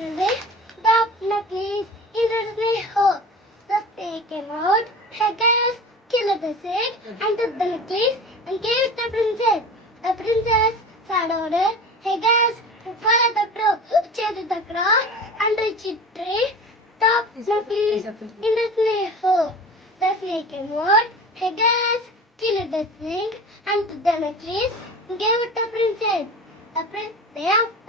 Yesterday, the place in the snake. The snake came out, Haggis killed the snake and took the necklace and gave it to the princess. The princess sat on it. Haggis followed the crow, chased the crow, and reached the tree. Top necklace in the snake hole. The snake came out, Haggis killed the snake and took the necklace and gave it to the princess. The princess